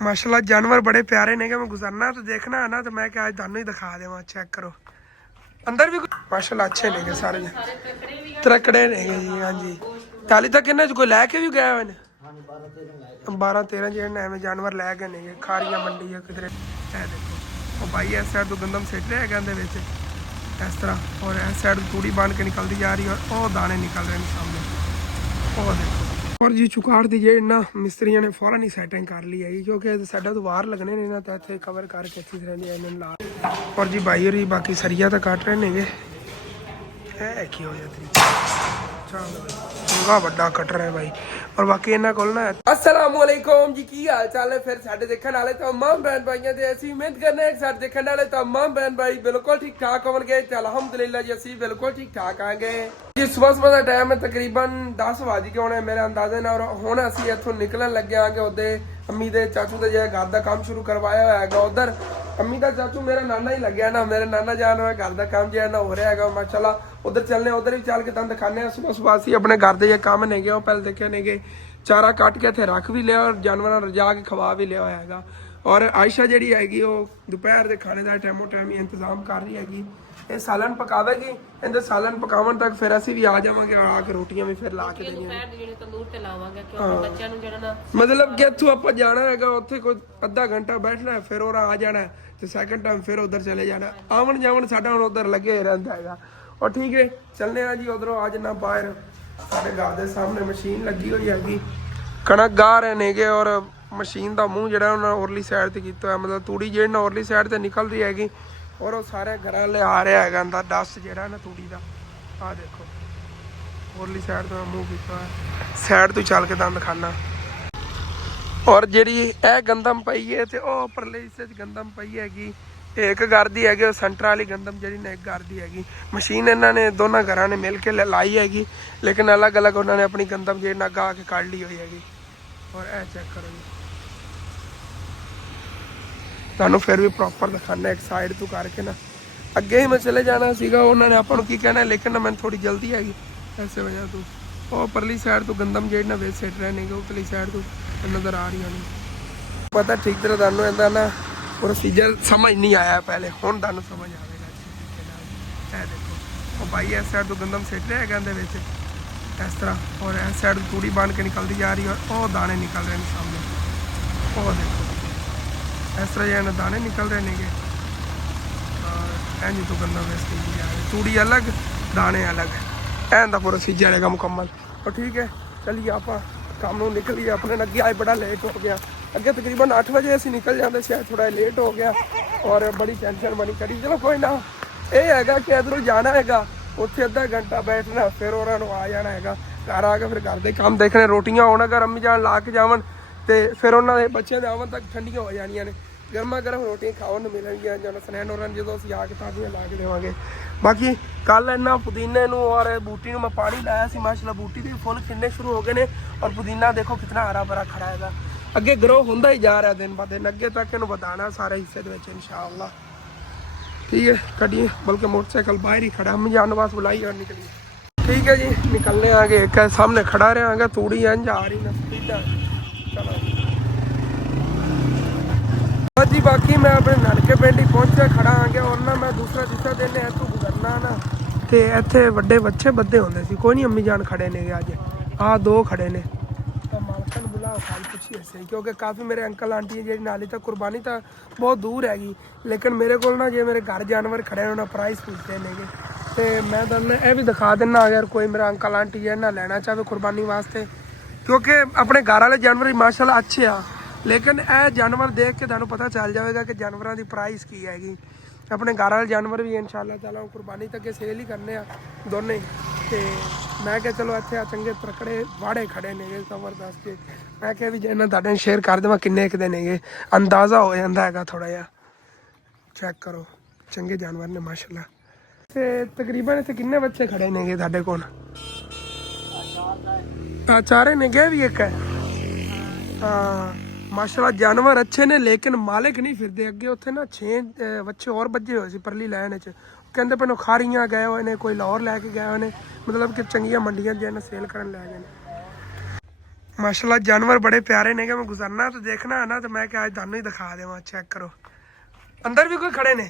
माशाल्लाह जानवर बड़े प्यारे ने। मैं गुजरना तो देखना है ना, तो मैं क्या आज थानू ही दिखा देव। चेक करो अंदर भी माशाल्लाह अच्छे ने सारे त्रकड़े ने जी। हाँ जी ताली तक इन्हें कोई लैके भी गया हुए 12-13 जेने एवं जानवर लै गए ने। खारियां मंडी है किधरे देखो वो भाई इस साइड तो गंदम सिट रहा है इस तरह, और इस साइड तूड़ी बांध के निकलती जा रही है और वो दाने निकल रहे हैं सामने वो देखो। और जी चुकाड़ दी जे ना मिस्त्रियों ने फौरन ही सैटिंग कर ली है क्योंकि साइडा तो बाहर लगने ने ना, तो इतने कवर करके अच्छी तरह ला। और जी भाई और बाकी सरिया तो कट रहे ने की हो जाती चंगा बड़ा कटर है भाई। और बाकी इन्होंने को ना अस्सलाम वालेकुम जी की हाल चाल है। फिर साडे देखने वाले तमाम बहन भाइयों से असं उम्मीद करने साडे देखने वाले तमाम बहन भाई बिल्कुल ठीक ठाक होंगे। अलहमदुलिल्लाह जी असं बिल्कुल ठीक ठाक आएंगे जी। सुबह सुबह का टाइम है तकरीबन 10 बज गए होने मेरे अंदाजे ना। और हुण असीं इत्थों निकलन लगे आंगे उदे अम्मी दे चाचू दे जे घर का काम शुरू करवाया होया है उधर। अम्मी का चाचू मेरा नाना ही लग्या ना, मेरे नाना जान हुआ घर का काम जो ना हो रहा है माशाल्लाह। उधर चलने उधर भी चल के तुम दिखाने। सुबह सुबह असीं अपने घर के जो काम ने वो पहले देखे ने चारा कट के इत्थे रख भी लिया और जानवरों रजा के खवा भी लिया है। और आयशा जी हैगी वो दोपहर के खाने का टाइमो टाइम ही इंतजाम कर रही हैगी। ये सालन पकावेगी, इहदे सालन पकावन तक फिर असीं भी आ जावांगे आके रोटियां भी फिर ला के मतलब कि इत्थों आपां जाना हैगा उत्थे कोई अद्धा घंटा बैठना है फिर और आ जाना है तो सैकंड टाइम फिर उधर चले जाना। आवन जावन साडा हुण उधर लगे रहंदा हैगा। और ठीक है चलने आ जी उधरों आज ना बाहर साडे घर दे सामने मशीन लगी हुई हैगी कणक गा रहे नेगे। और मशीन का मूँह जो उन्होंने उरली साइड से किया मतलब तूड़ी जी ना उरली साइड से निकल रही हैगी और वो सारे घर ले आ रहा है अंदर डस्ट जो ना तूड़ी का। आ देखो उरली साइड तो मूँह किया साइड तो चल के दंद खाना। और जी गंदम पई है तो वह परले हिस्से गंदम पई हैगी एक घर की हैगी और सेंटर वाली गंदम जी ने एक घर की हैगी। मशीन इन्होंने दोनों घर ने मिल के लाई हैगी लेकिन अलग अलग उन्होंने अपनी गंदम जी ना गा के कढ़ ली हुई हैगी। और यह चेक करो जी तुहानू फिर भी प्रॉपर दिखाना एक साइड तो करके ना। अगे ही मैं चले जाना सीगा उन्होंने आपको की कहना लेकिन मैंने थोड़ी जल्दी हैगी इस वजह तो वो परली साइड तो गंदम जी ना वेच सिट रहे हैं उतली साइड तो नज़र आ रही नहीं पता ठीक तरह तुहानू इहदा ना प्रोसीजर समझ नहीं आया पहले हुण तुहानू समझ आएगा अच्छे तरीके नाल। देखो वो भाई इस साइड तो गंदम सिट रहा है इस तरह और इस साइड तूड़ी बांध के निकलती जा रही है और वो दाने निकल रहे हैं सामने वो देखो इस तरह जो दाने निकल रहे हैं और इंज तो गंदम वेस्ट की जा रही तूड़ी अलग दाने अलग एंड प्रोसीजर है मुकम्मल। और ठीक है चलिए आप काम निकलिए अपने अगे आए बड़ा लेट हो गया अगे तकरीबन 8 बजे असीं निकल जाते शायद थोड़ा लेट हो गया और बड़ी टेंशन बनी करी। चलो कोई ना ये है कि इधरों जाना है उत्थे अद्धा घंटा बैठना फिर उन्होंने आ जाना है घर आके फिर घर के काम देखने रोटियां होना अगर अम्मी जान ला के जावन तो फिर उन्होंने बच्चों के आवन तक ठंडियां हो जानियां ने गर्मा गर्म रोटियां खावन मिलणगियां जां स्नैन उन्होंने जो असीं आके ताज़ियां ला के देवांगे। बाकी कल इन्ना पुदीने नूं और बूटी नूं मैं पानी लाया सी माशाल्लाह बूटी भी फुल खिलने शुरू हो गए ने और पुदीना देखो कितना हरा भरा खड़ा है अगे ग्रो होंदा ही जा रहा दिन ब दिन अगे तक इन्हूं बताना सारे हिस्से इंशाअल्लाह। ठीक है कटिए बल्कि मोटरसाइकिल बाहर ही खड़ा हम जान वास बुलाई और निकलिए। ठीक है जी निकलने आगे एक सामने खड़ा रहा तूड़ी अंज आ रही ना सीधा चलो जी। बाकी मैं अपने नानके पिंड ही पहुंचा खड़ा आगे और ना मैं दूसरा तीसरा दिन इतों गुजरना ना तो इतने बड़े बच्चे बद्धे होंगे सी कोई नहीं अम्मी जान खड़े ने अज आ 2 खड़े ने तो मालकन बुलाओ खाल पूछी ऐसे क्योंकि काफ़ी मेरे अंकल आंटी जी नाली तक कुर्बानी तो बहुत दूर हैगी लेकिन मेरे को ना जो मेरे घर जानवर खड़े उन्होंने प्राइस पूछते हैं तो मैं तुहानूं यह भी दिखा देना अगर कोई मेरा अंकल आंटी जी ना लेना चाहे कुर्बानी वास्ते क्योंकि अपने घर वाले जानवर माशाल्लाह अच्छे आ लेकिन यह जानवर देख के तुहानूं पता चल जाएगा कि जानवरों की प्राइस की हैगी। अपने घर वाले जानवर भी इंशाअल्लाह ताला कुर्बानी तक सेल ही करने दोनों ही तो मैं क्या चलो इतने चंगे त्रकड़े वाड़े खड़े ने जबरदस्त के मैं क्या भी जिन्हें तुहाडे शेयर कर देवां किन्ने क दे ने अंदाज़ा हो जाता है थोड़ा जिहा चेक करो चंगे जानवर ने माशाल्लाह। तो तकरीबन इतने किन्ने बच्चे खड़े ने तुहाडे कोल 4 ने गए भी एक है हाँ माशाल्लाह जानवर अच्छे ने लेकिन मालिक नहीं फिरते अगे उत्थे ना 6 बच्चे और बजे हुए परली लैन च कहते पे खारियां गए हुए ने कोई लाहौर लैके गए हुए ने मतलब कि चंगियां मंडियां जो सेल करन लै गए माशाल्लाह जानवर बड़े प्यारे ने। मैं गुजरना तो देखना है ना, तो मैं क्या आज थानू ही दिखा देवा। चेक करो अंदर भी कोई खड़े ने।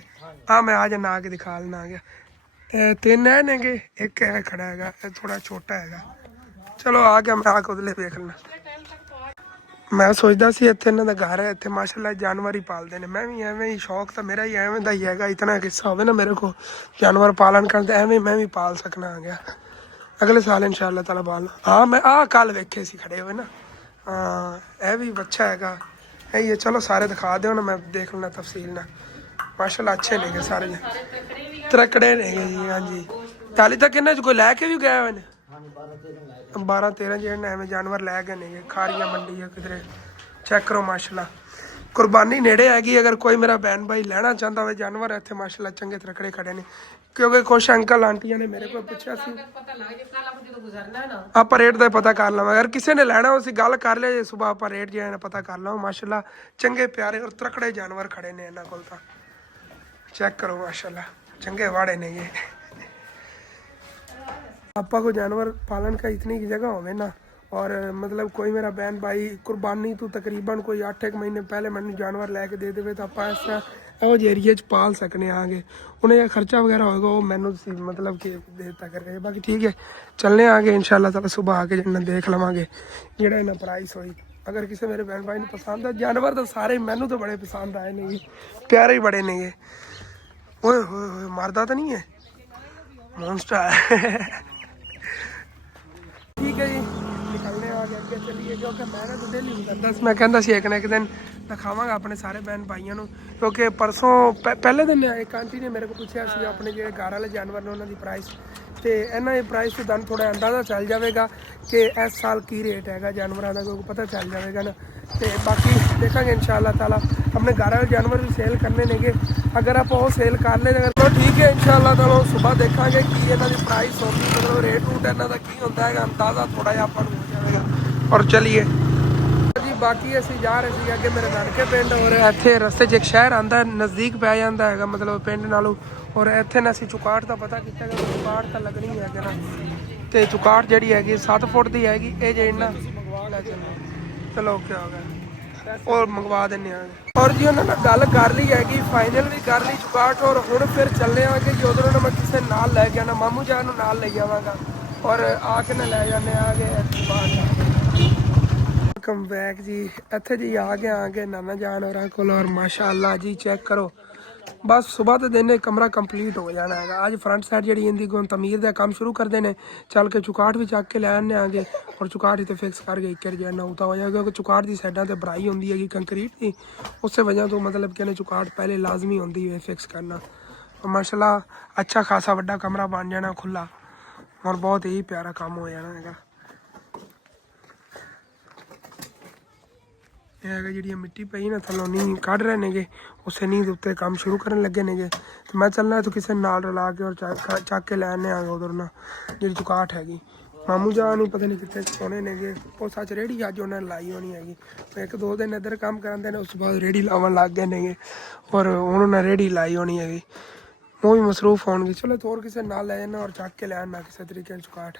हाँ मैं आ जाना, आके दिखा लेना आ गया। तीन है नेगे, एक है खड़ा है, थोड़ा छोटा है। चलो आ गया मैं, आके उधले देख लेना। मैं सोचता सी इत्थे इन्हां दा घर है, इत्थे माशाल्लाह जानवर ही पालते हैं। मैं भी एवें ही, शौक तो मेरा ही एवें दा ही हैगा। इतना किस्सा होवे ना मेरे को जानवर पालन करते, एवें मैं भी पाल सकना आ गया। अगले साल इंशाअल्लाह ताला पाल। हाँ मैं कल वेखे सी खड़े हुए ना। हाँ यह भी बच्चा हैगा, यही है। चलो सारे दिखा दो ना, मैं देख लेना तफसील ना। माशाल्लाह अच्छे नेगे सारे, त्रकड़े नेगे जी। हाँ जी ताली तक इन्हें कोई लैके भी गया हुए 12-13 जेने एवं जानवर लै गए नेगे। खारियां मंडी है किधरे, चेक करो माशाल्लाह। कुर्बानी नेड़े हैगी, अगर कोई मेरा बहन भाई लेना चाहता हो जानवर, इतने माशाल्लाह चंगे त्रकड़े खड़े ने। क्योंकि कुछ अंकल आंटियां ने मेरे को पूछा सी, आप रेट का पता कर लवां। अगर किसी ने लेना उसी गल कर लिया जे, सुबह आप रेट जो पता कर लो। माशाल्लाह चंगे प्यारे और त्रकड़े जानवर खड़े ने इन्होंने कोल। चेक करो माशाल्लाह चंगे वाड़े ने ये। आपा को जानवर पालन का इतनी की जगह होवे ना, और मतलब कोई मेरा बहन भाई कुर्बानी तो तकरीबन कोई 8-1 महीने पहले मैंने जानवर लैके दे दे, तो आप ऐसा ਇਹੋ ਜਿਹੇ ਏਰੀਏ 'ਚ ਪਾਲ ਸਕਨੇ आगे। उन्हें जो खर्चा वगैरह होगा वो मैनू मतलब कि देता करके। बाकी ठीक है चलने आगे इंशाल्लाह ताला। सुबह आके जिन्ना देख लवांगे जेड़ा इन्ना प्राइस होई। अगर किसी मेरे बहन भाई ने पसंद है जानवर, तो सारे मैनू तो बड़े पसंद आए ने, प्यारे ही बड़े ने। ओए होए मारदा तो नहीं है, मॉन्स्टर है। ठीक है जी निकलने आगे अगे चलिए, क्योंकि मैं ना तो डेली करता। मैं कहता सी एक ना एक दिन दिखावांगा अपने सारे बहन भाइयों को। क्योंकि परसों पहले दिन एक आंटी ने मेरे को पूछा सी अपने जो घर वाले जानवर ने उन्होंने प्राइस, तो इन्हों के प्राइस तो तुम थोड़ा अंदाजा चल जाएगा कि इस साल की रेट है जानवरों का, क्योंकि पता चल जाएगा ना। तो बाकी देखेंगे इंशाअल्लाह ताला। अपने घर वाले जानवर भी सेल करने नेगे, अगर आप वो सेल कर ले तो ठीक है इंशाअल्लाह ताला। सुबह देखेंगे कि इन्हों की प्राइस होगी, मतलब रेट रूट इन्हों का की होता है, अंदाजा थोड़ा जहा अपन हो जाएगा। और चलिए जी बाकी असी जा रहे थे अगे मेरे नानके पिंड, और इतने रस्ते च एक शहर आता नज़दीक पै जाता है मतलब पिंड नालों। और इतने ना असी चुकाट का पता किया कि चुकाट तो लगनी है ना, तो चुकाट जी हैगी 7 फुट की हैगी। ये जे इन्ना चलो क्या हो गया और मंगवा दें। और जी उन्होंने गल कर ली हैगी, फाइनल भी कर ली चुकाट। और हुण फिर चलने आगे जी उधरों मैं किसी नाल लै गया ना, मामू जान नूं नाल ले जावांगा और आके ना लै जाने आगे। वेलकम बैक जी। इत्थे जी आ गए नाना जान और को। और माशाअल्लाह जी चेक करो, बस सुबह तो दिन कमरा कंप्लीट हो जाना है। अज फ्रंट साइड जी इनकी तमीर का काम शुरू करते हैं। चल के चुकाट भी चक के लै आने आगे, और चुकाट ही तो फिक्स करके एक जैना उता हो जाएगा। क्योंकि चुकाट की साइडों पर भराई होंगी है कंक्रीट की, उस वजह तो मतलब कि चुकाट पहले लाजमी होंगी है फिक्स करना। माशाअल्लाह अच्छा खासा बड़ा कमरा बन जाना खुला, और बहुत ही प्यारा काम हो जाना है। जी मिट्टी पई ना थलों नींह कढ़ रहे ने, उस नींह उत्ते काम शुरू करन लगे ने। तो मैं चलना तो किसी नाल रला के और चक के लैने आगे उधर ना जी चुकाट हैगी। मामू जान ही पता नहीं कितने सोने ने, वो सच रेहड़ी अज उन्हें लाई होनी हैगी। 1-2 दिन इधर काम कराते हैं, उस बाद रेहड़ी लावन लग गए ने, और हूँ उन्हें रेहड़ी लाई होनी हैगी। वो भी मसरूफ होगी। चलो तो और किसी नाल लै जाना और चक के लैना किसी तरीके चुकाट।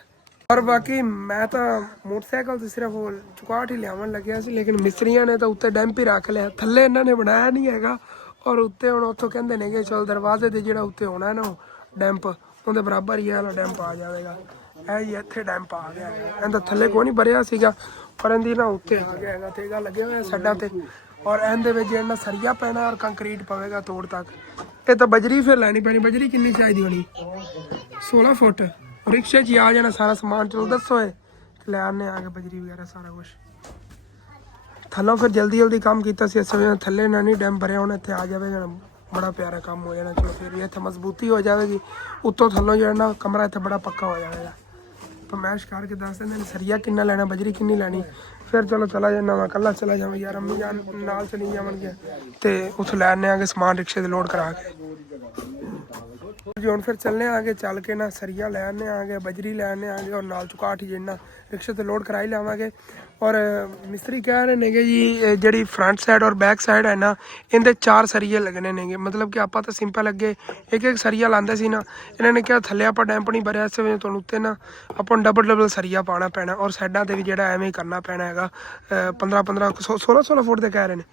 और बाकी मैं तो मोटरसाइकिल तो सिर्फ वो चुकाट ही लियावन लग्या सी, लेकिन मिस्त्रियों ने तो उत्ते डैंप ही रख लिया, थल्ले इन्होंने बनाया नहीं हैगा। और उत्ते हुण उत्थों कहंदे ने कि चल दरवाजे ते जिहड़ा उत्ते होना है ना डैंप, उहदे बराबर ही वाला डैंप आ जाएगा। ਇਹ ਜੀ ਇੱਥੇ ਡੈਂਪ ਆ ਗਿਆ ਹੈ, ਇਹਦਾ ਥੱਲੇ ਕੋਈ ਨਹੀਂ ਭਰਿਆ ਸੀਗਾ, ਪਰ ਇਹਦੀ ਨਾ ਉੱਤੇ ਆ ਗਿਆ ਹੈਗਾ। ਤੇਗਾ ਲੱਗੇ ਹੋਏ ਸਾਡਾ ਤੇ, ਔਰ ਇਹਦੇ ਵਿੱਚ ਇਹਨਾਂ ਸਰੀਆ ਪੈਣਾ ਔਰ ਕੰਕਰੀਟ ਪਵੇਗਾ ਤੋੜ ਤੱਕ। ਇਹ ਤਾਂ ਬਜਰੀ ਫਿਰ ਲੈਣੀ ਪੈਣੀ। ਬਜਰੀ ਕਿੰਨੀ ਚਾਹੀਦੀ ਹੋਣੀ? 16 फुट। रिक्शे च आ जाना सारा समान। चलो दसो ले आने आगे बजरी वगैरह सारा कुछ। थलों फिर जल्दी जल्दी काम किया इस वजह थले ना नहीं डैम भरिया होना, इतने आ जाएगा ना बड़ा प्यारा काम हो जाना। चलो फिर भी इतने मजबूती हो जाएगी, उत्तों थलों जो है ना कमरा इतने बड़ा पक्का हो जाएगा। फरमाइश करके दस दें सरिया किन्ना लेना, बजरी किन्नी लैनी। फिर चलो चला जाना, मैं कला चला जाऊँ यार, अम्मी जान नाल चली जावनगे तो उत्थों लैने आगे समान रिक्शे से लोड करा के जी। हम फिर चलने आगे, चल के ना सरिया ले आने आगे, बजरी ले आने आगे, और नाल चुकाट ही जिन्ना रिक्शे से लोड कराई लावांगे। ਔਰ ਮਿਸਤਰੀ ਕਹਿ ਰਹੇ ਨੇਗੇ ਜੀ ਇਹ ਜਿਹੜੀ ਫਰੰਟ ਸਾਈਡ ਔਰ ਬੈਕ ਸਾਈਡ ਹੈ ਨਾ ਇਹਦੇ 4 ਸਰੀਏ ਲੱਗਣੇ ਨੇਗੇ। ਮਤਲਬ ਕਿ ਆਪਾਂ ਤਾਂ ਸਿੰਪਲ ਅੱਗੇ ਇੱਕ ਸਰੀਆ ਲਾਉਂਦੇ ਸੀ ਨਾ, ਇਹਨਾਂ ਨੇ ਕਿਹਾ ਥੱਲੇ ਆਪਾਂ ਡੈਂਪ ਨਹੀਂ ਭਰਿਆ, ਇਸ ਵਜ੍ਹਾ ਤੁਹਾਨੂੰ ਉੱਤੇ ਨਾ ਆਪਾਂ ਨੂੰ ਡਬਲ ਸਰੀਆ ਪਾਉਣਾ ਪੈਣਾ ਔਰ ਸਾਈਡਾਂ ਤੇ ਵੀ ਜਿਹੜਾ ਐਵੇਂ ਹੀ ਕਰਨਾ ਪੈਣਾ ਹੈਗਾ। 15 16 ਫੁੱਟ ਦੇ ਕਹਿ ਰਹੇ ਨੇ।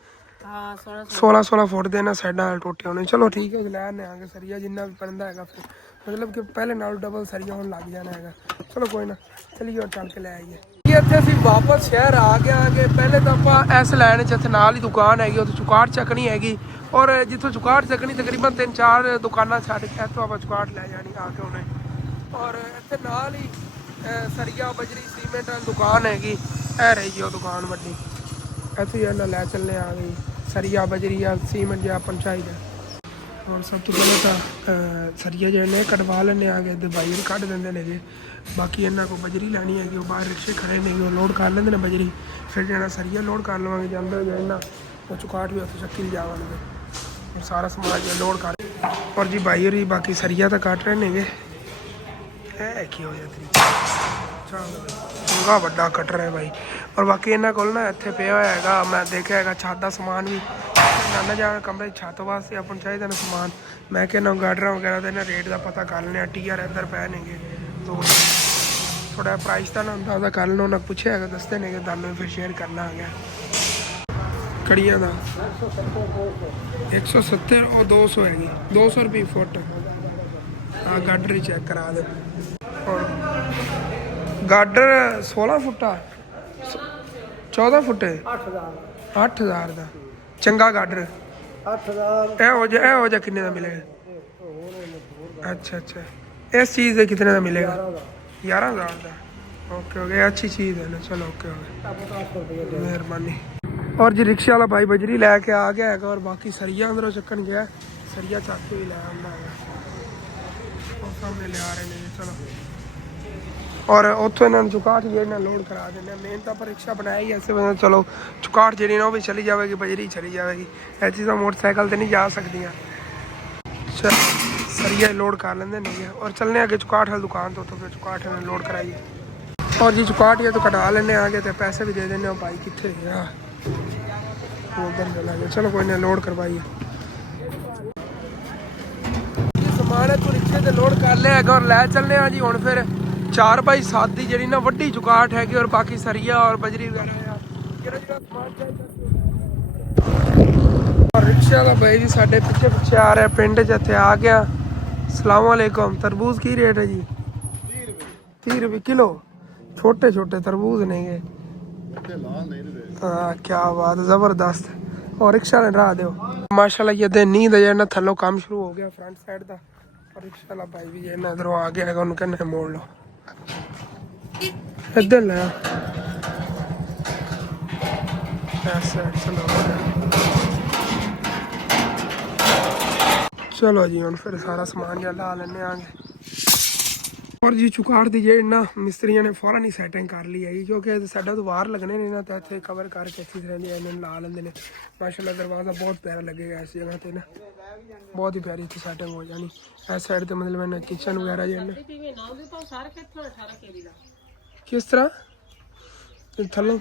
ਹਾਂ 16 ਫੁੱਟ ਦੇ ਨਾ ਸਾਈਡਾਂ ਟੋਟੇ ਹੋਣੇ। ਚਲੋ ਠੀਕ ਹੈ, ਲੈ ਆਂਗੇ ਸਰੀਆ ਜਿੰਨਾ ਵੀ ਪੈਂਦਾ ਹੈਗਾ, ਫਿਰ ਮਤਲਬ ਕਿ ਪਹਿਲੇ ਨਾਲ ਡਬਲ ਸਰੀਆ ਹੁਣ ਲੱਗ ਜਾਣਾ ਹੈਗਾ। ਚਲੋ ਕੋਈ ਨਾ, ਚਲੀਏ ਚੱਲ ਕੇ ਲੈ ਆਈਏ। ਇੱਥੇ ਅਸੀਂ ਵਾਪਸ ਸ਼ਹਿਰ ਆ ਗਏ ਆਂਗੇ। ਪਹਿਲੇ ਤਾਂ ਆਪਾਂ ਇਸ ਲਾਈਨ 'ਚ ਇੱਥੇ ਨਾਲ ਹੀ ਦੁਕਾਨ ਹੈਗੀ, ਉੱਥੇ ਚੁਕਾਟ ਚੱਕਣੀ ਹੈਗੀ ਔਰ ਜਿੱਥੋਂ ਚੁਕਾਟ ਚੱਕਣੀ ਤਕਰੀਬਨ 3-4 ਦੁਕਾਨਾਂ ਛੱਡ ਕੇ ਇੱਥੋਂ ਆਪਾਂ ਚੁਕਾਟ ਲੈ ਜਾਣੀ ਆ ਕੇ ਉਹਨੇ। ਔਰ ਇੱਥੇ ਨਾਲ ਹੀ ਸਰੀਆ ਬਜਰੀ ਸੀਮੈਂਟ ਵਾਲੀ ਦੁਕਾਨ ਹੈਗੀ, ਇਹ ਰਹੀ ਜੀ ਉਹ ਦੁਕਾਨ ਵੱਡੀ। ਇੱਥੇ ਇਹਨਾਂ ਲੈ ਚੱਲਣੇ ਆ ਗਈ ਸਰੀਆ ਬਜਰੀ ਆ ਸੀਮੈਂਟ ਜਿਹਾ ਆਪਾਂ ਨੂੰ ਚਾਹੀਦਾ। ਹੁਣ ਸਭ ਤੋਂ ਪਹਿਲਾਂ ਤਾਂ ਸਰੀਆ ਜਿਹੜੇ ਨੇ ਕਢਵਾ ਲੈਣੇ ਆ ਗਏ, ਦਵਾਈ ਕੱਢ ਦਿੰਦੇ ਨੇਗੇ। ਬਾਕੀ ਇਹਨਾਂ ਕੋਲ ਬਜਰੀ ਲੈਣੀ ਹੈਗੀ, ਉਹ ਬਾਹਰ ਰਿਕਸ਼ੇ ਖੜੇ ਨੇਗੇ, ਉਹ ਲੋਡ ਕਰ ਲੈਂਦੇ ਨੇ ਬਜਰੀ। ਫਿਰ ਜਿਹੜਾ ਸਰੀਆ ਲੋਡ ਕਰ ਲਵਾਂਗੇ ਜਾਂਦੇ ਇਹਨਾਂ ਉਹ ਚੁਕਾਟ ਵੀ ਉੱਥੇ ਚੱਕੀ ਜਾਵਾਂਗੇ ਔਰ ਸਾਰਾ ਸਮਾਨ ਜਿਹਾ ਲੋਡ ਕਰ। ਔਰ ਜੀ ਬਾਈ ਹੋਰੀ ਬਾਕੀ ਸਰੀਆ ਤਾਂ ਕੱਟ ਰਹੇ ਨੇਗੇ। ਇਹ ਕੀ ਹੋ ਜਾਂਦਾ ਚੰਗਾ ਵੱਡਾ ਕਟਰ ਹੈ ਬਾਈ। ਔਰ ਬਾਕੀ ਇਹਨਾਂ ਕੋਲ ਨਾ ਇੱਥੇ ਪਿਆ ਹੋਇਆ ਹੈਗਾ, ਮੈਂ ਦੇਖਿਆ ਹੈਗਾ ਛੱਤ ਦਾ ਸਮਾਨ ਵੀ। ਨਾਨਾ ਜਾਣ ਕਮਰੇ ਛੱਤ ਵਾਸਤੇ ਆਪਾਂ ਨੂੰ ਚਾਹੀਦਾ ਨਾ ਸਮਾਨ। ਮੈਂ ਕਹਿੰਦਾ ਗਾਡਰਾਂ ਵਗੈਰਾ ਦਾ ਇਹਨਾਂ ਰੇਟ ਦਾ ਪਤਾ ਕਰ ਲੈਣੇ ਆ। ਟੀਆਰ ਇੱਧਰ ਪੈ ਨੇਗੇ ਦੋ, ਥੋੜਾ ਪ੍ਰਾਈਸ ਤਾਂ ਨਾ ਅੰਦਾਜ਼ਾ ਕਰ ਲੈਣਾ। ਉਹਨਾਂ ਪੁੱਛਿਆ ਹੈਗਾ, ਦੱਸਦੇ ਨੇਗੇ, ਤੁਹਾਨੂੰ ਫਿਰ ਸ਼ੇਅਰ ਕਰਨਾ ਆ ਗਿਆ। ਕੜੀਆਂ ਦਾ 170 ਉਹ 200 ਹੈਗੀ, 200 ਰੁਪਏ ਫੁੱਟ। ਆ ਗਾਡਰ ਹੀ ਚੈੱਕ ਕਰਾ ਦੇ। ਗਾਡਰ 16 ਫੁੱਟਾ 14 ਫੁੱਟ 8000 ਦਾ ਚੰਗਾ ਗਾਡਰ। 8000 ਇਹੋ ਜਿਹਾ ਕਿੰਨੇ ਦਾ ਮਿਲੇਗਾ? ਅੱਛਾ ਇਸ ਚੀਜ਼ ਦੇ ਕਿਤਨੇ ਦਾ ਮਿਲੇਗਾ? 11000 ਦਾ। ਓਕੇ अच्छी चीज़ है ना। चलो ओके मेहरबानी। और जी रिक्शे वाला भाई बजरी लैके आ गया है और बाकी सरिया अंदरों चक्कन गया, सरिया चक के भी लै आंदा है सामने ले आ रहे हैं। चलो और उत्थों इन्होंने चुकाट जी लोड करा देने। मेन तो आप रिक्शा बनाया ही ऐसे वजह चलो चुकाट जी ना वो भी चली जाएगी, बजरी चली जाएगी। ऐसी चीज़ां मोटरसाइकिल तो नहीं जा सकती। सरिया लोड कर लेंगे नहीं और चलने आगे चुकाट वाली दुकान तो फिर चुकाट लोड कराइए। और जी चुकाट ये तो कटा लेने आगे तो पैसे भी दे देने। भाई कितने उधर चला गया। चलो कोई नहीं, लोड करवाइए समान है तो रिक्शे से लोड कर लिया और लै चलने जी। हुण फिर 4x7 की जी ना वड्डी चुकाट हैगी और बाकी सरिया और बजरी वगैरह और रिक्शे वाला भाई जी साढ़े पिछे आ रहा है। पिंड च इत्थे आ गया। सलाम वालेकुम। तरबूज की रेट है जी? 30 रुपये किलो। छोटे छोटे तरबूज नेगे। हाँ क्या बात है, जबरदस्त। और रिक्शा ने राह दो माशाल्लाह। ये दे नींद है ना, थल्लों काम शुरू हो गया फ्रंट साइड का। और रिक्शा वाला भाई भी ना इधरों आ गया है, उन्हें कहना मोड़ लो इधर ला। चलो जी हम फिर सारा सामान जो ला लेने आगे। और जी चुकाट की जी ना मिस्त्रियों ने फौरन ही सैटिंग कर ली है क्योंकि साडा तो बाहर लगने ने ना, तो इतने कवर करके अच्छी तरह इन्होंने ला लेंगे ने। माशाल्लाह दरवाज़ा बहुत प्यारा लगेगा इस जगह पे ना, बहुत ही प्यारी इतनी सैटिंग हो जानी। इस साइड तो मतलब मैंने किचन वगैरह जो किस तरह थलो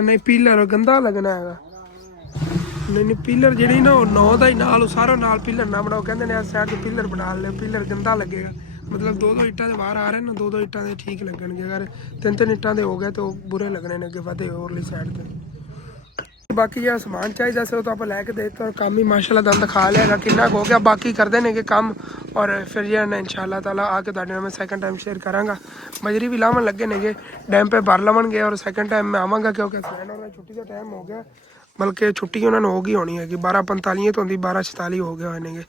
नहीं पीलर गंदा लगना है। नहीं पीलर जी ना 9 का ही नाल सारा नाल पीलर ना बनाओ, कहते हैं साइड से पीलर बना ले, पीलर गंदा लगेगा। मतलब 2-2 इट्टां दे बाहर आ रहे हैं ना, 2-2 इट्टां दे ठीक लगणगे। अगर 3-3 इट्टां दे हो गए तो बुरे लगने ने अगे वधे होरली साइड ते। बाकी जो समान चाहिए से तो आप लैके देते और काम ही माशाल्लाह तुहानूं दिखा लिया किन्ना हो गया। बाकी करते हैं कि काम और फिर जो है इंशाअल्लाह ताला आके तुहाडे नाल मैं सैकेंड टाइम शेयर करांगा। बजरी भी लावन लगे ने डैम पे भर लवणगे और सैकेंड टाइम मैं आवांगा क्योंकि छुट्टी का टाइम हो गया। बल्कि छुट्टी उन्होंने हो गई होनी है कि 12:45 तो होंगी, 12:46 हो गए होने।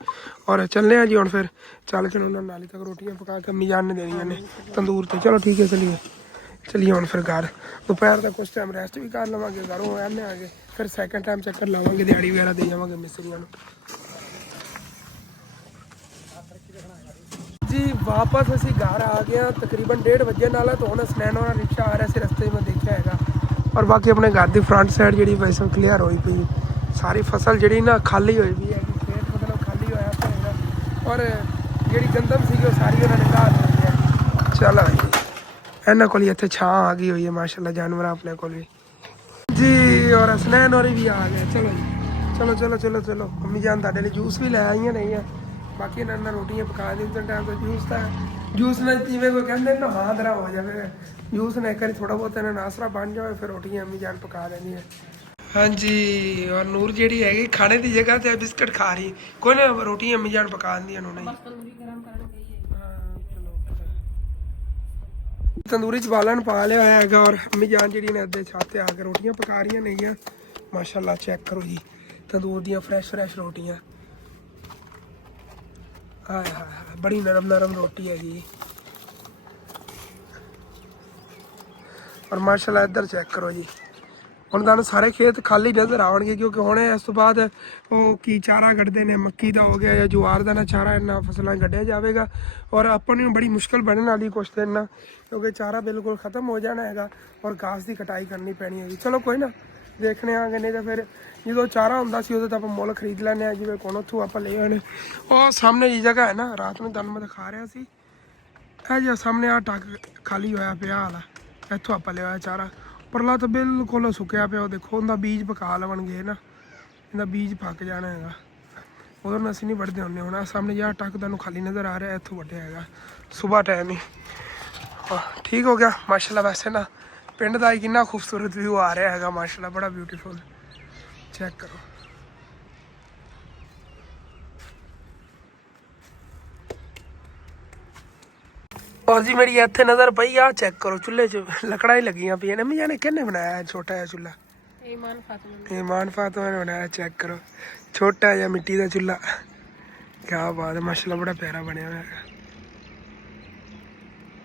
और चलने हैं जी हम फिर चल के उन्होंने नाली तक रोटियां पका के अम्मी जान ने देनियां ने तंदूर ते। चलो ठीक है चलिए हम फिर घर दोपहर तक कुछ टाइम रेस्ट भी कर लवेंगे, घरों आने आगे फिर सैकेंड टाइम चक्कर लावांगे, दिहाड़ी वगैरह दे जावांगे मिस्त्रियों जी। वापस असी घर आ गए तकरीबन 1:30 बजे नाल। तो हम स्नैन वाला रिक्शा आ रहा से रस्ते में देखा है। और बाकी अपने घर की फ्रंट साइड जी वैसे क्लीयर हुई पी, सारी फसल जी ना खाली हुई भी है, खेत मतलब खाली होया और जी गंदम सी सारी उन्होंने घा दी है। चलो ਇਹਨਾਂ ਕੋਲ ਇੱਥੇ ਛਾਂ ਆ ਗਈ ਹੋਈ ਹੈ ਮਾਸ਼ਾਅੱਲਾ ਜਾਨਵਰ ਆਪਣੇ ਕੋਲ ਵੀ ਜੀ। ਔਰ ਹਸਨੈਨ ਹੋਰੀ ਵੀ ਆ ਗਏ। ਚਲੋ ਜੀ ਚਲੋ ਚਲੋ ਚਲੋ ਚਲੋ। ਮੰਮੀ ਜਾਨ ਤੁਹਾਡੇ ਲਈ ਜੂਸ ਵੀ ਲੈ ਆਈਆਂ ਨਹੀਂ ਆ। ਬਾਕੀ ਇਹਨਾਂ ਨਾਲ ਰੋਟੀਆਂ ਪਕਾ ਦੀ ਉਸ ਟਾਈਮ ਤੋਂ ਜੂਸ ਨਾਲ ਜਿਵੇਂ ਕੋਈ ਕਹਿੰਦੇ ਨਾ ਹਾਂ ਦਰਾ ਹੋ ਜਾਵੇ ਜੂਸ ਨਾਲ ਇੱਕ ਵਾਰੀ ਥੋੜਾ ਬਹੁਤ ਇਹਨਾਂ ਨਾਸਰਾ ਬਣ ਜਾਵੇ ਫਿਰ ਰੋਟੀਆਂ ਅੰਮੀ ਜਾਨ ਪਕਾ ਦੇਣੀ ਹੈ। ਹਾਂਜੀ ਔਰ ਨੂਰ ਜਿਹੜੀ ਹੈਗੀ ਖਾਣੇ ਦੀ ਜਗ੍ਹਾ ਤੇ ਬਿਸਕਟ ਖਾ ਰਹੀ ਕੋਈ ਨਾ ਰੋਟੀ ਅੰਮੀ ਜਾਨ ਪਕਾ ਦਿੰਦੀਆਂ ਨੂੰ ਨਹੀਂ। ਤੰਦੂਰੀ ਚ ਬਾਲਣ ਪਾ ਲਿਆ ਹੋਇਆ ਹੈਗਾ ਔਰ ਅੰਮੀ ਜਾਨ ਜਿਹੜੀ ਨੇ ਅੱਧੇ ਛੱਤ ਤੇ ਆ ਕੇ ਰੋਟੀਆਂ ਪਕਾ ਰਹੀਆਂ ਨੇਗੀਆਂ। ਮਾਸ਼ਾਅੱਲਾ ਚੈੱਕ ਕਰੋ ਜੀ ਤੰਦੂਰ ਦੀਆਂ ਫਰੈਸ਼ ਰੋਟੀਆਂ। ਹਾਏ ਹਾਏ ਬੜੀ ਨਰਮ ਰੋਟੀ ਹੈਗੀ। ਔਰ ਮਾਸ਼ਾਅੱਲਾ ਇੱਧਰ ਚੈੱਕ ਕਰੋ ਜੀ। ਹੁਣ ਤੁਹਾਨੂੰ ਸਾਰੇ ਖੇਤ ਖਾਲੀ ਨਜ਼ਰ ਆਉਣਗੇ ਕਿਉਂਕਿ ਹੁਣ ਇਸ ਤੋਂ ਬਾਅਦ ਉਹ ਕੀ ਚਾਰਾ ਕੱਢਦੇ ਨੇ ਮੱਕੀ ਦਾ ਹੋ ਗਿਆ ਜਾਂ ਜਵਾਰ ਦਾ ਨਾ ਚਾਰਾ ਇਹਨਾਂ ਫਸਲਾਂ ਕੱਢਿਆ ਜਾਵੇਗਾ। ਔਰ ਆਪਾਂ ਨੂੰ ਬੜੀ ਮੁਸ਼ਕਿਲ ਬਣਨ ਵਾਲੀ ਕੁਛ ਦਿਨ ਨਾ ਕਿਉਂਕਿ ਚਾਰਾ ਬਿਲਕੁਲ ਖਤਮ ਹੋ ਜਾਣਾ ਹੈਗਾ ਔਰ ਘਾਸ ਦੀ ਕਟਾਈ ਕਰਨੀ ਪੈਣੀ ਹੈਗੀ। ਚਲੋ ਕੋਈ ਨਾ ਦੇਖਣੇ ਆਂਗੇ ਨਹੀਂ ਤਾਂ ਫਿਰ ਜਦੋਂ ਚਾਰਾ ਹੁੰਦਾ ਸੀ ਉਦੋਂ ਤਾਂ ਆਪਾਂ ਮੁੱਲ ਖਰੀਦ ਲੈਂਦੇ ਹਾਂ ਜਿਵੇਂ ਕੋਣ ਉੱਥੋਂ ਆਪਾਂ ਲੈ ਆਣੇ। ਉਹ ਸਾਹਮਣੇ ਜੀ ਜਗ੍ਹਾ ਹੈ ਨਾ ਰਾਤ ਨੂੰ ਤੁਹਾਨੂੰ ਮੈਂ ਦਿਖਾ ਰਿਹਾ ਸੀ ਇਹ ਜਿਹਾ ਸਾਹਮਣੇ ਆ ਟੱਕ ਖਾਲੀ ਹੋਇਆ ਪਿਆ ਹਾਲ ਇੱਥੋਂ ਆਪਾਂ ਲਿਆ ਚਾਰਾ। ਪਰਲਾ ਤਾਂ ਬਿਲਕੁਲ ਸੁੱਕਿਆ ਪਿਆ ਉਹ ਦੇਖੋ ਉਹਦਾ ਬੀਜ ਪਕਾ ਲਵਣਗੇ ਨਾ ਇਹਦਾ ਬੀਜ ਪੱਕ ਜਾਣਾ ਹੈਗਾ ਉਦੋਂ ਨੂੰ ਅਸੀਂ ਨਹੀਂ ਵੱਢਦੇ ਹੁੰਦੇ। ਹੁਣ ਸਾਹਮਣੇ ਜਿਹੜਾ ਟੱਕ ਤੁਹਾਨੂੰ ਖਾਲੀ ਨਜ਼ਰ ਆ ਰਿਹਾ ਇੱਥੋਂ ਵੱਢਿਆ ਹੈਗਾ ਸੁਬਾਹ ਟਾਈਮ ਹੀ ਠੀਕ ਹੋ ਗਿਆ ਮਾਸ਼ਾਅੱਲਾ। ਵੈਸੇ ਨਾ ਪਿੰਡ ਦਾ ਹੀ ਕਿੰਨਾ ਖੂਬਸੂਰਤ ਵਿਊ ਆ ਰਿਹਾ ਹੈਗਾ ਮਾਸ਼ਾਅੱਲਾ ਬੜਾ ਬਿਊਟੀਫੁਲ ਚੈੱਕ ਕਰੋ। ਔਰ ਜੀ ਮੇਰੀ ਇੱਥੇ ਨਜ਼ਰ ਪਈ ਆ ਚੈੱਕ ਕਰੋ ਚੁੱਲ੍ਹੇ 'ਚ ਲੱਕੜਾਂ ਹੀ ਲੱਗੀਆਂ ਪਈਆਂ ਨੇ। ਮੈਂ ਕਿਹਨੇ ਬਣਾਇਆ ਛੋਟਾ ਜਿਹਾ ਚੁੱਲ੍ਹਾ? ਈਮਾਨ ਫਾਤਿਮਾ ਨੇ ਬਣਾਇਆ। ਚੈੱਕ ਕਰੋ ਛੋਟਾ ਜਿਹਾ ਮਿੱਟੀ ਦਾ ਚੁੱਲ੍ਹਾ ਕਿਆ ਬਾਤ ਹੈ ਮਾਸ਼ਾਅੱਲਾ ਬੜਾ ਪਿਆਰਾ ਬਣਿਆ ਹੋਇਆ ਹੈਗਾ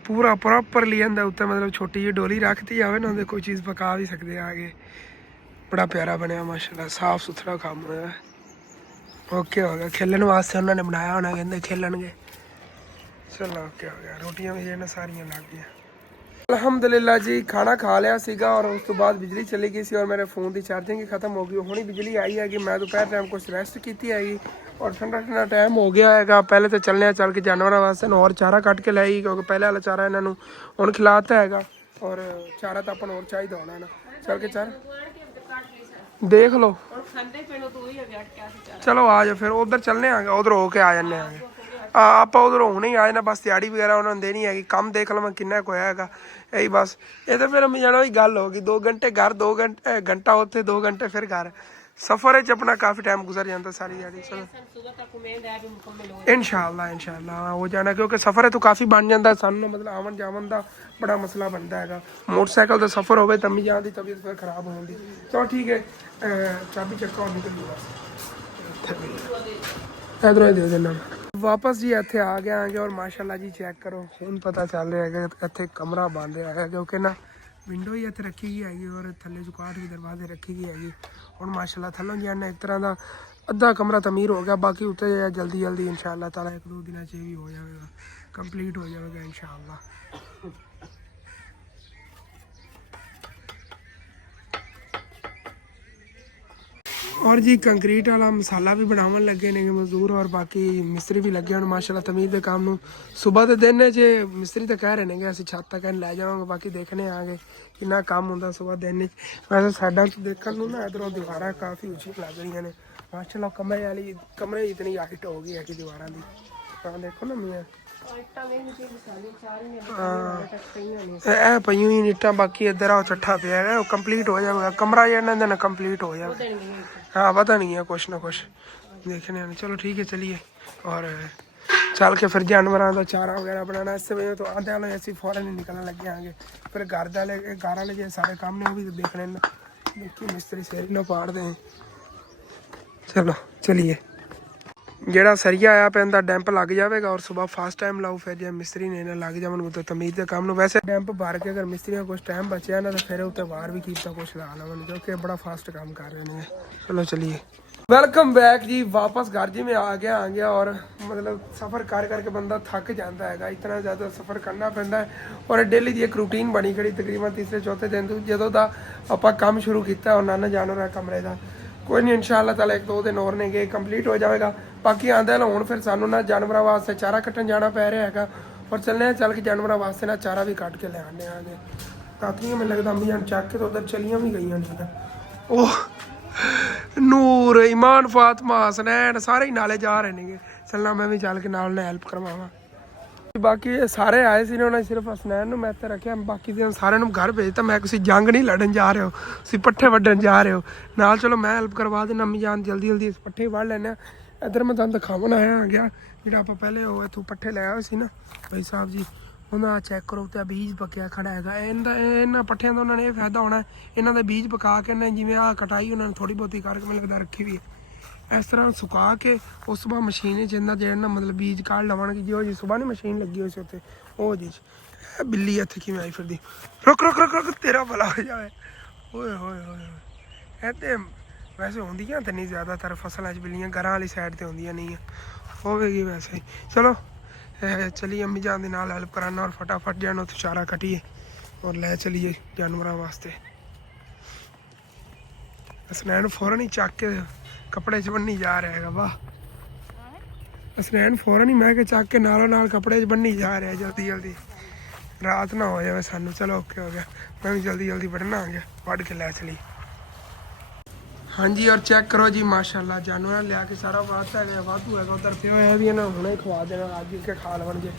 ਪੂਰਾ ਪ੍ਰੋਪਰਲੀ ਇਹਦਾ ਉੱਤੇ ਮਤਲਬ ਛੋਟੀ ਜਿਹੀ ਡੋਲੀ ਰੱਖਤੀ ਜਾਵੇ ਨਾ ਉਹਦੇ ਕੋਈ ਚੀਜ਼ ਪਕਾ ਵੀ ਸਕਦੇ ਆ ਆਗੇ। ਬੜਾ ਪਿਆਰਾ ਬਣਿਆ ਮਾਸ਼ਾਅੱਲਾ ਸਾਫ ਸੁਥਰਾ ਕੰਮ ਹੋਇਆ। ਓਕੇ ਹੋ ਗਿਆ ਖੇਲਣ ਵਾਸਤੇ ਉਹਨਾਂ ਨੇ ਬਣਾਇਆ ਹੋਣਾ ਕਹਿੰਦੇ ਖੇਲਣਗੇ। ਚਲੋ ਓਕੇ ਹੋ ਗਿਆ ਰੋਟੀਆਂ ਵੀ ਇਹਨਾਂ ਸਾਰੀਆਂ ਲੱਗ ਗਈਆਂ ਅਲਹਮਦੁਲਿਲਾ ਜੀ। ਖਾਣਾ ਖਾ ਲਿਆ ਸੀਗਾ ਔਰ ਉਸ ਤੋਂ ਬਾਅਦ ਬਿਜਲੀ ਚਲੀ ਗਈ ਸੀ ਔਰ ਮੇਰੇ फ़ोन ਦੀ ਚਾਰਜਿੰਗ ਹੀ ਖਤਮ ਹੋ ਗਈ। ਹੁਣੀ ਬਿਜਲੀ ਆਈ ਹੈਗੀ ਮੈਂ ਦੁਪਹਿਰ ਟਾਈਮ ਕੁਛ ਰੈਸਟ ਕੀਤੀ ਹੈਗੀ ਔਰ ਠੰਡਾ ਟਾਈਮ ਹੋ ਗਿਆ ਹੈਗਾ। ਪਹਿਲੇ ਤਾਂ ਚੱਲ ਕੇ ਜਾਨਵਰਾਂ ਵਾਸਤੇ ਨੂੰ ਹੋਰ ਚਾਰਾ ਕੱਟ ਕੇ ਲੈ ਆਈ ਕਿਉਂਕਿ ਪਹਿਲੇ ਵਾਲਾ ਚਾਰਾ ਇਹਨਾਂ ਨੂੰ ਹੁਣ ਖਿਲਾਤਾ ਹੈਗਾ ਔਰ ਚਾਰਾ ਤਾਂ ਆਪਾਂ ਨੂੰ ਹੋਰ ਚਾਹੀਦਾ ਹੋਣਾ ਨਾ ਚੱਲ ਕੇ ਚਾਰਾ ਦੇਖ ਲਓ। ਚਲੋ ਆ ਜਾਓ ਫਿਰ ਉਧਰ ਚੱਲਨੇ ਆਂਗੇ ਉਧਰ ਹੋ ਕੇ ਆ ਜਾਂਦੇ ਆਂਗੇ ਆਪਾਂ ਉਧਰੋਂ ਹੁਣੇ ਹੀ ਆ ਜਾਣਾ ਬਸ ਦਿਹਾੜੀ ਵਗੈਰਾ ਉਹਨਾਂ ਨੂੰ ਦੇਣੀ ਹੈਗੀ ਕੰਮ ਦੇਖ ਲਵਾਂ ਕਿੰਨਾ ਕੁ ਹੋਇਆ ਹੈਗਾ ਇਹੀ ਬਸ। ਇਹ ਤਾਂ ਫਿਰ ਜਾਣਾ ਵੀ ਗੱਲ ਹੋ ਗਈ 2 ਘੰਟੇ ਘਰ 2 ਘੰਟਾ ਉੱਥੇ 2 ਘੰਟੇ ਫਿਰ ਘਰ ਸਫ਼ਰ 'ਚ ਆਪਣਾ ਕਾਫੀ ਟਾਈਮ ਗੁਜ਼ਰ ਜਾਂਦਾ ਸਾਰੀ ਦਿਹਾੜੀ। ਚਲੋ ਇਨਸ਼ਾਅੱਲਾ ਹੋ ਜਾਣਾ ਕਿਉਂਕਿ ਸਫ਼ਰ ਤੋਂ ਕਾਫੀ ਬਣ ਜਾਂਦਾ ਸਾਨੂੰ ਮਤਲਬ ਆਵਣ ਜਾਵਣ ਦਾ ਬੜਾ ਮਸਲਾ ਬਣਦਾ ਹੈਗਾ। ਮੋਟਰਸਾਈਕਲ ਦਾ ਸਫ਼ਰ ਹੋਵੇ ਤਾਂ ਜਾਣ ਦੀ ਤਬੀਅਤ ਫਿਰ ਖਰਾਬ ਹੋਣ ਦੀ। ਚਲੋ ਠੀਕ ਹੈ ਚਾਬੀ ਚੱਕਾ ਨਿਕਲੀ ਬਸ ਇਧਰੋਂ ਦੇ ਦੇਣਾ ਵਾਪਸ ਜੀ। ਇੱਥੇ ਆ ਗਏ ਆਂਗੇ ਔਰ ਮਾਸ਼ਾਅੱਲਾ ਜੀ ਚੈੱਕ ਕਰੋ ਹੁਣ ਪਤਾ ਚੱਲ ਰਿਹਾ ਹੈਗਾ ਇੱਥੇ ਕਮਰਾ ਬਣ ਰਿਹਾ ਹੈਗਾ ਕਿਉਂਕਿ ਨਾ ਵਿੰਡੋ ਹੀ ਇੱਥੇ ਰੱਖੀ ਗਈ ਹੈਗੀ ਔਰ ਥੱਲੇ ਚੁਕਾਟ ਵੀ ਦਰਵਾਜ਼ੇ ਰੱਖੀ ਗਈ ਹੈਗੀ। ਹੁਣ ਮਾਸ਼ਾਅੱਲਾ ਥੱਲੋਂ ਜਾਣਾ ਇੱਕ ਤਰ੍ਹਾਂ ਦਾ ਅੱਧਾ ਕਮਰਾ ਤਮੀਰ ਹੋ ਗਿਆ ਬਾਕੀ ਉੱਤੇ ਜਲਦੀ ਇਨਸ਼ਾਅੱਲਾ ਤਾਲਾ 1-2 ਦਿਨਾਂ 'ਚ ਵੀ ਹੋ ਜਾਵੇਗਾ ਕੰਪਲੀਟ ਹੋ ਜਾਵੇਗਾ ਇਨਸ਼ਾਅੱਲਾ। और जी कंक्रीट वाला मसाला भी बनावन लगे ने मजदूर और बाकी मिस्त्री भी लगे हैं माशाल्लाह तमीर के काम नूं सुबह के दिन जे मिस्त्री तो कह रहे हैं कि असं छत तक लै जावांगे बाकी देखने आगे कितना काम होंदा सुबह दिन वैसे साइडा तो देखने नूं ना इधरों दीवारां काफ़ी उची लग रही ने माशाल्लाह कमरे इतनी हाइट हो गई है कि दीवारां दी हाँ देखो ना मियाँ पई हुई ईटां बाकी इधर आओ चट्ठा पे है कंप्लीट हो जाएगा कमरा जो ना कंप्लीट हो जाएगा। हाँ पता नहीं है कुछ ना कुछ देखने आने। चलो ठीक है चलिए और चल के फिर जानवरों का चारा वगैरह बनाना इससे वजह तो आधे वाले ऐसे फौरन ही निकलने लगे आगे फिर घर वाले जो सारे काम ने वो भी देख लेना देखिए मिस्त्री सिर ना पाड़ दें। चलो चलिए ਜਿਹੜਾ ਸਰੀਆ ਆਇਆ ਪੈਂਦਾ ਡੈਂਪ ਲੱਗ ਜਾਵੇਗਾ ਔਰ ਸਵੇਰ ਫਾਸਟ ਟਾਈਮ ਲਾਓ ਫਿਰ ਜੇ ਮਿਸਤਰੀ ਨੇ ਨਾ ਲੱਗ ਜਾਵਣ ਤਾਂ ਤਮੀਜ਼ ਦੇ ਕੰਮ ਨੂੰ ਵੈਸੇ ਡੈਂਪ ਭਰ ਕੇ ਅਗਰ ਮਿਸਤਰੀ ਦਾ ਕੁਝ ਟਾਈਮ ਬਚਿਆ ਨਾ ਤਾਂ ਫਿਰ ਉੱਤੇ ਵਾਰ ਵੀ ਕੀਤਾ ਕੁਛ ਲਾ ਲਵਣ ਕਿਉਂਕਿ ਬੜਾ ਫਾਸਟ ਕੰਮ ਕਰ ਰਹੇ ਨੇ। ਚਲੋ ਚਲਿਏ वेलकम बैक जी वापस घर जी में आ गया और मतलब सफ़र कर करके बंदा थक जाता है इतना ज़्यादा सफ़र करना पैंदा है और डेली की एक रूटीन बनी खड़ी तकरीबन तीसरे चौथे दिन जो का आप काम शुरू किया और नाना जानवर कमरे का कोई नहीं इंशाअल्लाह ताला 1-2 दिन और ने कंप्लीट हो जाएगा बाकी आंदा हूँ फिर सानू ना जानवरों वास्ते चारा कट्टन जाना पै रहा है और चलने हैं, चल के जानवरों वास्ते ना चारा भी काट के ले आने आगे तातियाँ में लगता अम्मी जान चक के तो उधर चलियाँ भी गई नहीं था। ओह नूर ईमान फातिमा हसनैन सारे ही नाले जा रहे ने चलना मैं भी चल के नाल ने हेल्प करवावा। बाकी सारे आए सी उन्होंने सिर्फ हसनैन ਨੂੰ मैं तो रखिया बाकी ਦੇ ਸਾਰਿਆਂ ਨੂੰ घर भेजता मैं किसी जंग नहीं लड़न जा रहे हो तुम पट्ठे वड्डन जा रहे हो नाल चलो मैं हेल्प करवा देना अम्मी जान जल्दी जल्दी इस पट्ठे वड़ लेने। इधर मैं तुहानू दिखावन आया आ गया ਜਿਹੜਾ ਆਪਾਂ ਪਹਿਲੇ ਉਹ ਇੱਥੋਂ ਪੱਠੇ ਲੈ ਆਏ ਸੀ ਨਾ ਭਾਈ ਸਾਹਿਬ ਜੀ ਉਹਨਾਂ ਚੈੱਕ ਕਰੋ ਤੇ ਬੀਜ ਪੱਕਿਆ ਖੜਾ ਹੈਗਾ ਇਹਨਾਂ ਪੱਠਿਆਂ ਦਾ ਉਹਨਾਂ ਨੇ ਇਹ ਫਾਇਦਾ ਹੋਣਾ ਇਹਨਾਂ ਦੇ ਬੀਜ ਪਕਾ ਕੇ ਨਾ ਜਿਵੇਂ ਆ ਕਟਾਈ ਉਹਨਾਂ ਨੇ ਥੋੜੀ ਬਹੁਤੀ ਕਰਕੇ ਮੈਨੂੰ ਲੱਗਦਾ ਰੱਖੀ ਵੀ ਹੈ ਇਸ ਤਰ੍ਹਾਂ ਸੁਕਾ ਕੇ ਉਸ ਤੋਂ ਬਾਅਦ ਮਸ਼ੀਨ 'ਚ ਇਹਨਾਂ ਜਿਹੜਾ ਨਾ ਮਤਲਬ ਬੀਜ ਕੱਢ ਲਵਾਂਗੇ ਜੋ ਜੀ ਸੁਬਾਹ ਨਹੀਂ ਮਸ਼ੀਨ ਲੱਗੀ ਹੋਈ ਸੀ ਉੱਥੇ ਉਹ ਜੀ ਬਿੱਲੀ ਇੱਥੇ ਕਿਵੇਂ ਆਈ ਫਿਰਦੀ ਰੁਕ ਰੁਕ ਰੁਕ ਰੁਕ ਤੇਰਾ ਭਲਾ ਹੋ ਜਾਵੇ ਓਏ ਹੋਏ ਹੋਏ ਇਹ ਤੇ ਵੈਸੇ ਹੁੰਦੀਆਂ ਤਾਂ ਨਹੀਂ ਜ਼ਿਆਦਾਤਰ ਫਸਲਾਂ 'ਚ ਬਿੱਲੀਆਂ ਘਰਾਂ ਵਾਲੀ ਸਾਈਡ ਤੇ ਹੁੰਦੀਆਂ ਨਹੀਂ ਹੋਵੇਗੀ वैसे ही। चलो चलिए अम्मी जान दे नाल हेल्प कराना और फटाफट जान उत्थे चारा कटिए और ले चलिए जानवरों वास्ते। हसनैन फौरन ही चक के कपड़े च बन्नी जा रहा है वाह हसनैन फौरन ही मैं के चक के नालों नाल कपड़े च बन्नी जा रहा है जल्दी जल्दी रात ना हो जाए सानू। चलो ओके हो गया मैं भी जल्दी जल्दी बढ़ना आ गया वढ़ के लै चली। हाँ जी और चेक करो जी माशाल्लाह जानवर लिया के सारा वास्ता है वाधू है उधर पे होया भी ना हुणे खवा देना आज के खा लवणगे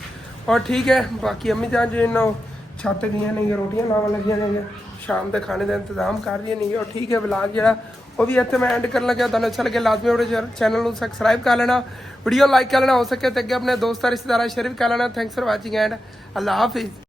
और ठीक है। बाकी अम्मी जान जो इन्हों छत गई नहीं रोटियां लावन लगियां ने शाम के खाने का इंतजाम कर रही नहीं और ठीक है ब्लॉग जरा वो भी इतने मैं एंड कर लगे तुहानू अच्छा लगे लाजमी अपने चैनल को सबसक्राइब कर लेना वीडियो लाइक कर लेना हो सके तो अगे अपने दोस्तों रिश्तेदार शेयर भी कर लेना। थैंक्स फॉर वाचिंग एंड अल्लाह हाफिज़।